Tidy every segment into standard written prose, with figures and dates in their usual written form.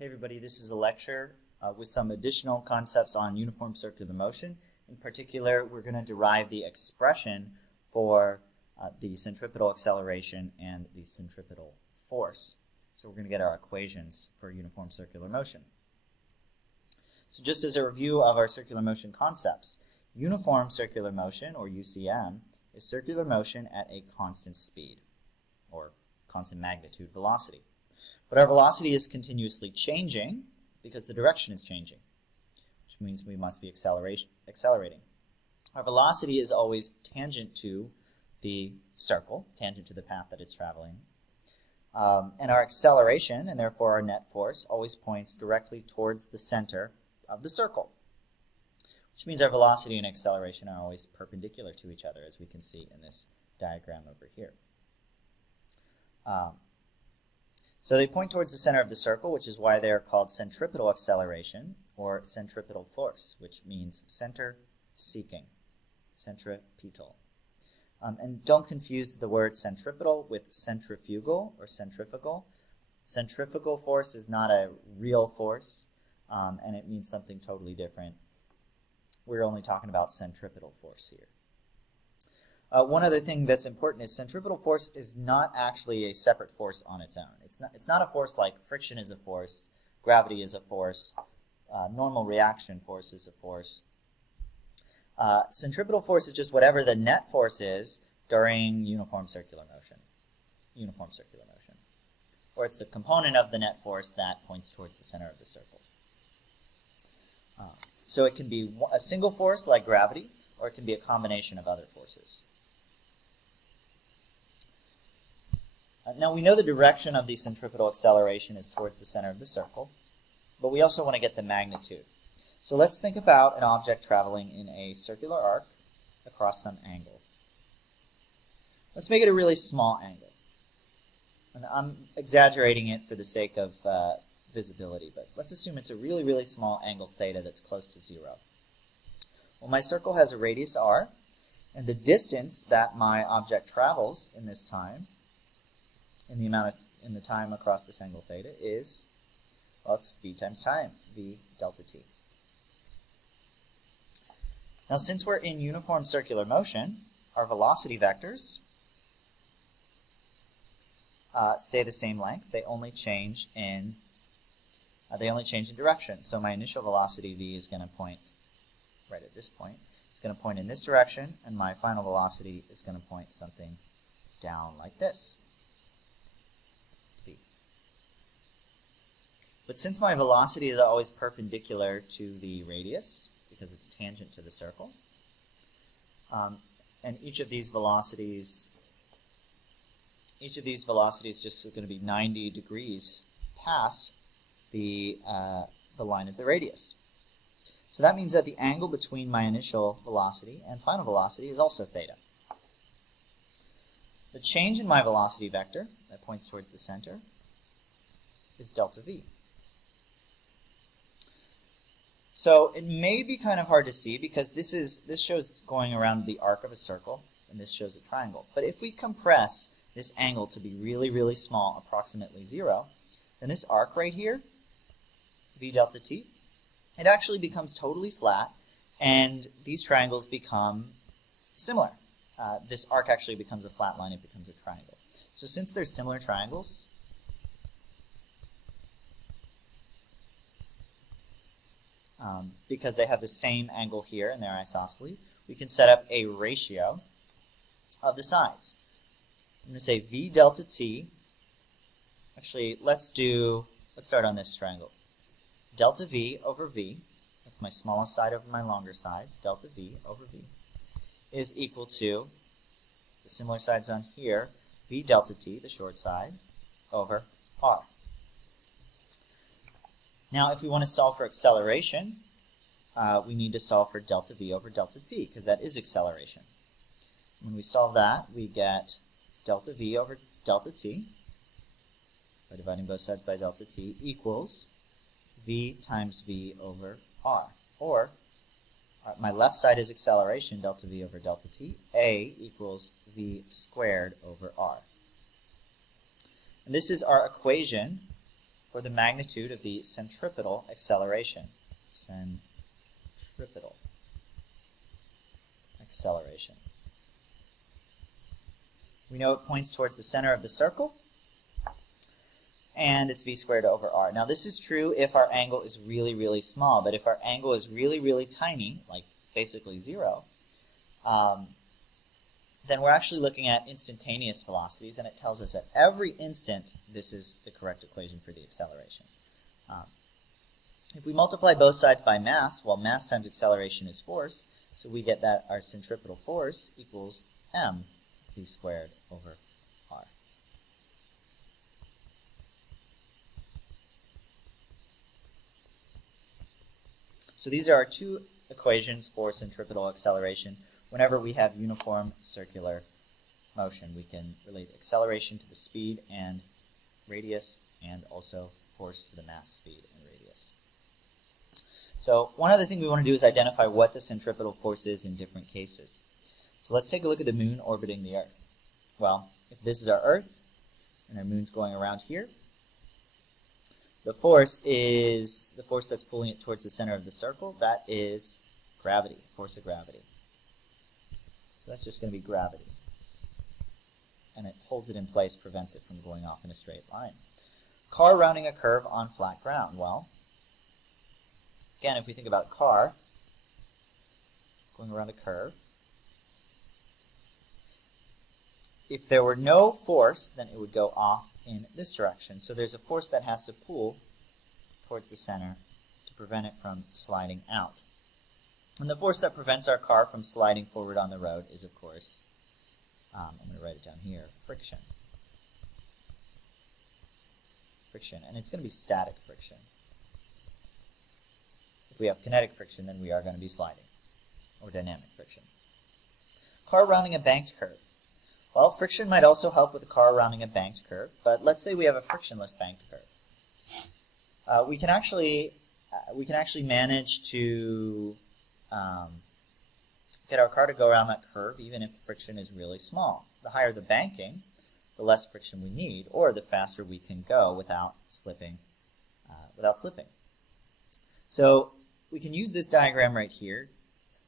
Hey everybody, this is a lecture with some additional concepts on uniform circular motion. In particular, we're going to derive the expression for the centripetal acceleration and the centripetal force. So we're going to get our equations for uniform circular motion. So just as a review of our circular motion concepts, uniform circular motion, or UCM, is circular motion at a constant speed, or constant magnitude velocity. But our velocity is continuously changing because the direction is changing, which means we must be accelerating. Our velocity is always tangent to the circle, tangent to the path that it's traveling. And our acceleration, and therefore our net force, always points directly towards the center of the circle, which means our velocity and acceleration are always perpendicular to each other, as we can see in this diagram over here. So they point towards the center of the circle, which is why they are called centripetal acceleration or centripetal force, which means center seeking, centripetal. And don't confuse the word centripetal with centrifugal or centrifugal. Centrifugal force is not a real force, and it means something totally different. We're only talking about centripetal force here. One other thing that's important is centripetal force is not actually a separate force on its own. It's not a force like friction is a force, gravity is a force, normal reaction force is a force. Centripetal force is just whatever the net force is during uniform circular motion. Or it's the component of the net force that points towards the center of the circle. So it can be a single force like gravity, or it can be a combination of other forces. Now we know the direction of the centripetal acceleration is towards the center of the circle, but we also want to get the magnitude. So let's think about an object traveling in a circular arc across some angle. Let's make it a really small angle. And I'm exaggerating it for the sake of visibility, but let's assume it's a really, really small angle theta that's close to 0. Well, my circle has a radius r, and the distance that my object travels in this time, in the time across this angle theta, is, well, it's speed times time, v delta t. Now, since we're in uniform circular motion, our velocity vectors stay the same length. They only change in direction. So my initial velocity v is going to point right at this point. It's going to point in this direction, and my final velocity is going to point something down like this. V. But since my velocity is always perpendicular to the radius, because it's tangent to the circle, and each of these velocities just is going to be 90 degrees past the line of the radius. So that means that the angle between my initial velocity and final velocity is also theta. The change in my velocity vector that points towards the center is delta v. So it may be kind of hard to see because this shows going around the arc of a circle, and this shows a triangle. But if we compress this angle to be really, really small, approximately 0, then this arc right here, v delta t, it actually becomes totally flat, and these triangles become similar. This arc actually becomes a flat line, it becomes a triangle. So since they're similar triangles, because they have the same angle here and they're isosceles, we can set up a ratio of the sides. I'm going to say v delta t. Actually, let's start on this triangle. Delta v over v, that's my smallest side over my longer side, delta v over v, is equal to the similar sides on here, v delta t, the short side, over r. Now, if we want to solve for acceleration, we need to solve for delta v over delta t, because that is acceleration. When we solve that, we get delta v over delta t, by dividing both sides by delta t, equals v times v over r. Or, my left side is acceleration, delta v over delta t. A equals v squared over r. And this is our equation for the magnitude of the centripetal acceleration. Centripetal acceleration. We know it points towards the center of the circle, and it's v squared over r. Now this is true if our angle is really, really small, but if our angle is really, really tiny, like basically 0, then we're actually looking at instantaneous velocities, and it tells us at every instant this is the correct equation for the acceleration. If we multiply both sides by mass, well, mass times acceleration is force, so we get that our centripetal force equals m v squared over r. So these are our two equations for centripetal acceleration. Whenever we have uniform circular motion, we can relate acceleration to the speed and radius, and also force to the mass, speed, and radius. So one other thing we want to do is identify what the centripetal force is in different cases. So let's take a look at the moon orbiting the Earth. Well, if this is our Earth, and our moon's going around here, the force is the force that's pulling it towards the center of the circle. That is gravity, force of gravity. So that's just going to be gravity. And it holds it in place, prevents it from going off in a straight line. Car rounding a curve on flat ground. Well, again, if we think about a car going around a curve, if there were no force, then it would go off in this direction. So there's a force that has to pull towards the center to prevent it from sliding out. And the force that prevents our car from sliding forward on the road is, of course, I'm going to write it down here, friction. Friction, and it's going to be static friction. If we have kinetic friction, then we are going to be sliding, or dynamic friction. Car rounding a banked curve. Well, friction might also help with a car rounding a banked curve, but let's say we have a frictionless banked curve. We can actually manage to get our car to go around that curve even if friction is really small. The higher the banking, the less friction we need, or the faster we can go without slipping. So we can use this diagram right here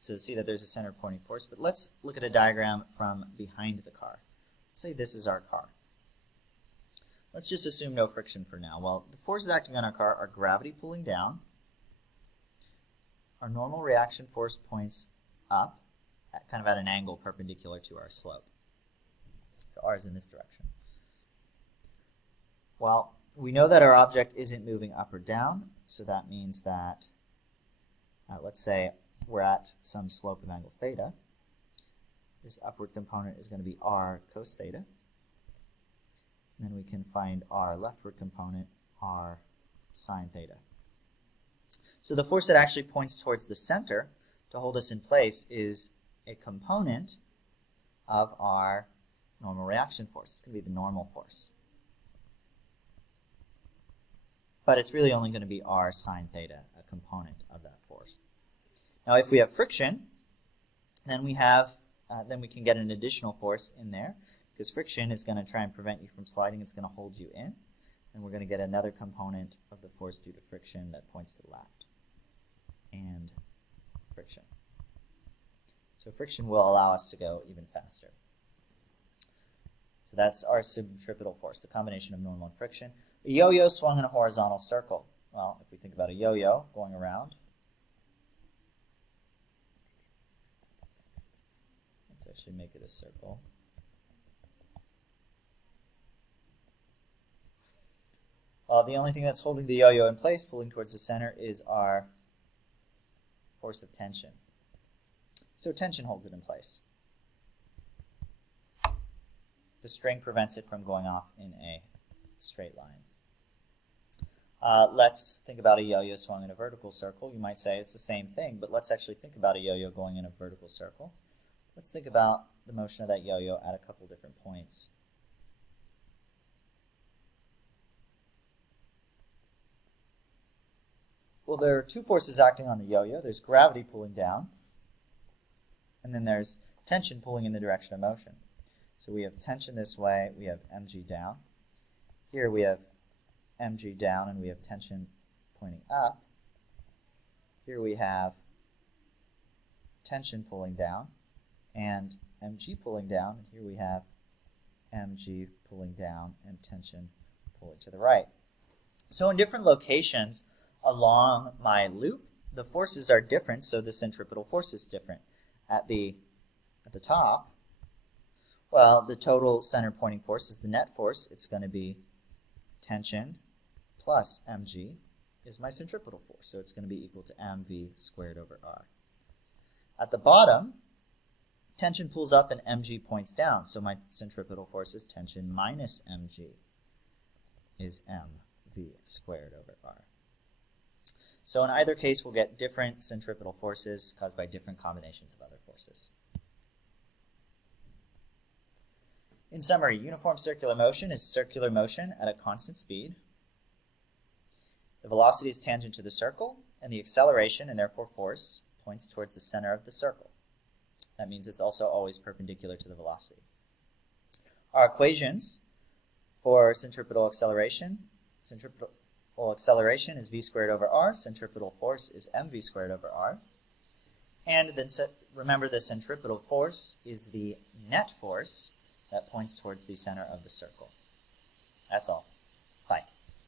to see that there's a center pointing force, but let's look at a diagram from behind the car. Let's say this is our car. Let's just assume no friction for now. Well, the forces acting on our car are gravity pulling down. Our normal reaction force points up, kind of at an angle perpendicular to our slope. So r is in this direction. Well, we know that our object isn't moving up or down, so that means that, let's say we're at some slope of angle theta. This upward component is going to be r cos theta. And then we can find our leftward component, r sine theta. So the force that actually points towards the center to hold us in place is a component of our normal reaction force. It's going to be the normal force. But it's really only going to be r sine theta, a component of that force. Now if we have friction, then we can get an additional force in there, because friction is going to try and prevent you from sliding. It's going to hold you in. And we're going to get another component of the force due to friction that points to the left. And friction. So friction will allow us to go even faster. So that's our centripetal force, the combination of normal and friction. A yo-yo swung in a horizontal circle. Well, if we think about a yo-yo going around, let's actually make it a circle. The only thing that's holding the yo-yo in place, pulling towards the center, is our force of tension. So tension holds it in place. The string prevents it from going off in a straight line. Let's think about a yo-yo swung in a vertical circle. You might say it's the same thing, but let's actually think about a yo-yo going in a vertical circle. Let's think about the motion of that yo-yo at a couple different points. Well, there are two forces acting on the yo-yo. There's gravity pulling down, and then there's tension pulling in the direction of motion. So we have tension this way, we have mg down. Here we have mg down and we have tension pointing up. Here we have tension pulling down and mg pulling down, and here we have mg pulling down and tension pulling to the right. So in different locations along my loop, the forces are different, so the centripetal force is different. At the top, well, the total center pointing force is the net force. It's going to be tension plus mg is my centripetal force, so it's going to be equal to mv squared over r. At the bottom, tension pulls up and mg points down, so my centripetal force is tension minus mg is mv squared over r. So in either case, we'll get different centripetal forces caused by different combinations of other forces. In summary, uniform circular motion is circular motion at a constant speed. The velocity is tangent to the circle, and the acceleration, and therefore force, points towards the center of the circle. That means it's also always perpendicular to the velocity. Our equations for centripetal acceleration is v squared over r, centripetal force is mv squared over r. And then remember, the centripetal force is the net force that points towards the center of the circle. That's all.